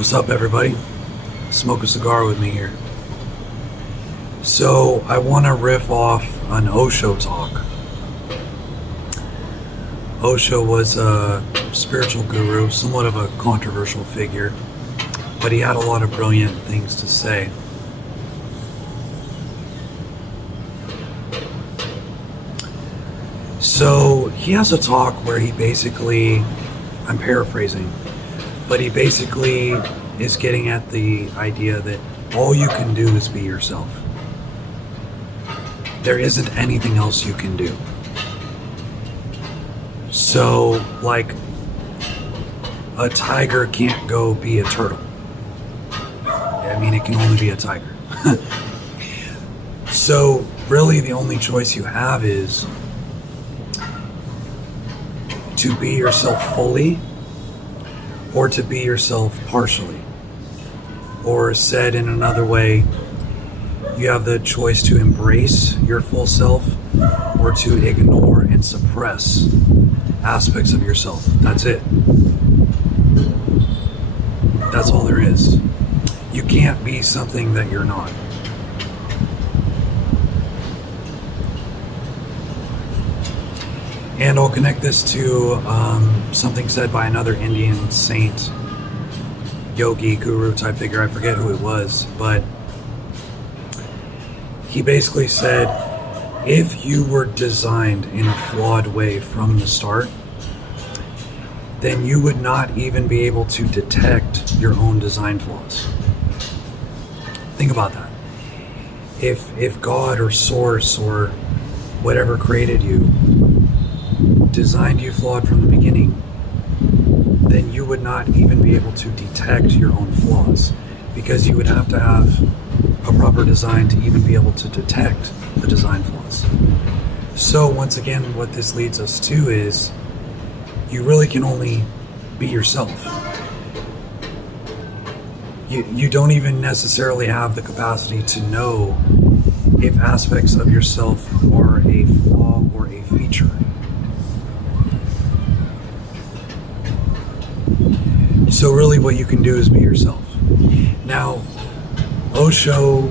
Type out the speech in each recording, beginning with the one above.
What's up, everybody? Smoke a cigar with me here. So, I want to riff off an Osho talk. Osho was a spiritual guru, somewhat of a controversial figure, but he had a lot of brilliant things to say. So, he has a talk where he basically, I'm paraphrasing, but he basically is getting at the idea that all you can do is be yourself. There isn't anything else you can do. So, like, a tiger can't go be a turtle. I mean, it can only be a tiger. So, really, the only choice you have is to be yourself fully or to be yourself partially. Or said in another way, you have the choice to embrace your full self or to ignore and suppress aspects of yourself. That's it. That's all there is. You can't be something that you're not. And I'll connect this to something said by another Indian saint, yogi, guru type figure. I forget who it was, but he basically said, if you were designed in a flawed way from the start, then you would not even be able to detect your own design flaws. Think about that. If God or Source or whatever created you designed you flawed from the beginning, then you would not even be able to detect your own flaws, because you would have to have a proper design to even be able to detect the design flaws. So once again, what this leads us to is you really can only be yourself. You don't even necessarily have the capacity to know if aspects of yourself are a flaw or a feature. So really what you can do is be yourself. Now, Osho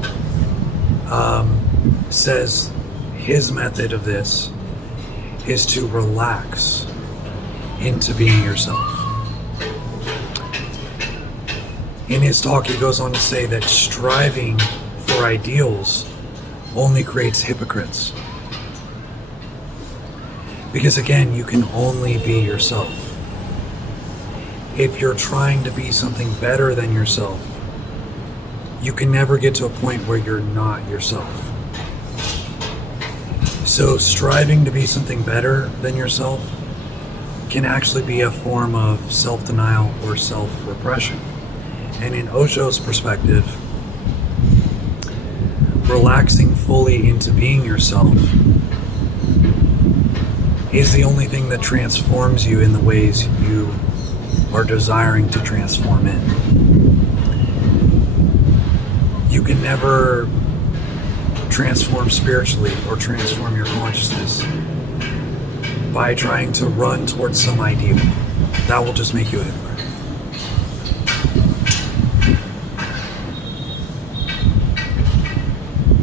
says his method of this is to relax into being yourself. In his talk, he goes on to say that striving for ideals only creates hypocrites. Because again, you can only be yourself. If you're trying to be something better than yourself, you can never get to a point where you're not yourself. So striving to be something better than yourself can actually be a form of self-denial or self-repression. And in Osho's perspective, relaxing fully into being yourself is the only thing that transforms you in the ways you are desiring to transform in. You can never transform spiritually or transform your consciousness by trying to run towards some ideal. That will just make you a hypocrite.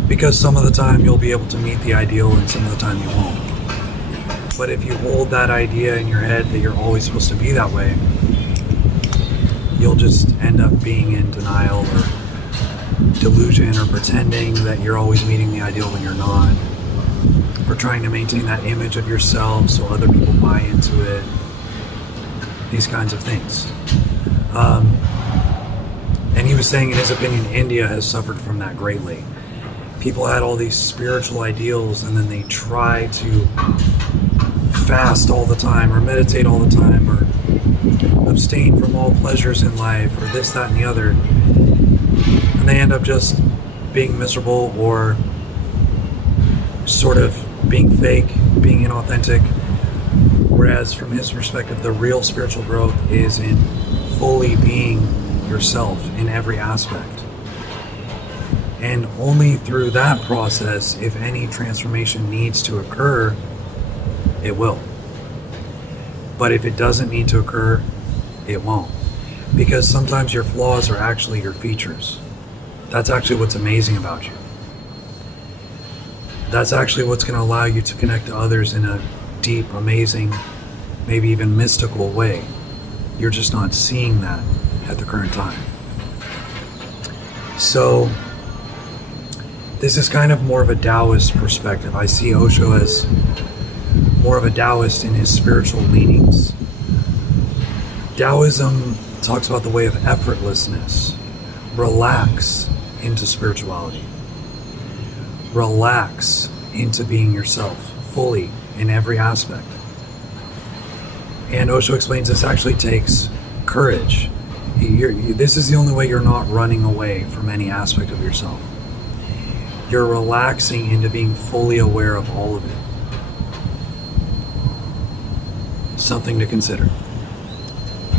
Because some of the time you'll be able to meet the ideal and some of the time you won't. But if you hold that idea in your head that you're always supposed to be that way, you'll just end up being in denial or delusion or pretending that you're always meeting the ideal when you're not, or trying to maintain that image of yourself so other people buy into it. These kinds of things. And he was saying, in his opinion, India has suffered from that greatly. People had all these spiritual ideals and then they try to fast all the time or meditate all the time or abstain from all pleasures in life or this, that, and the other. And they end up just being miserable or sort of being fake, being inauthentic. Whereas from his perspective, the real spiritual growth is in fully being yourself in every aspect. And only through that process, if any transformation needs to occur, it will. But if it doesn't need to occur, it won't. because sometimes your flaws are actually your features. That's actually what's amazing about you. That's actually what's going to allow you to connect to others in a deep, amazing, maybe even mystical way. You're just not seeing that at the current time. So this is kind of more of a Taoist perspective. I see Osho as more of a Taoist in his spiritual leanings. Taoism talks about the way of effortlessness. Relax into spirituality. Relax into being yourself fully in every aspect. And Osho explains this actually takes courage. This is the only way you're not running away from any aspect of yourself. You're relaxing into being fully aware of all of it. Something to consider.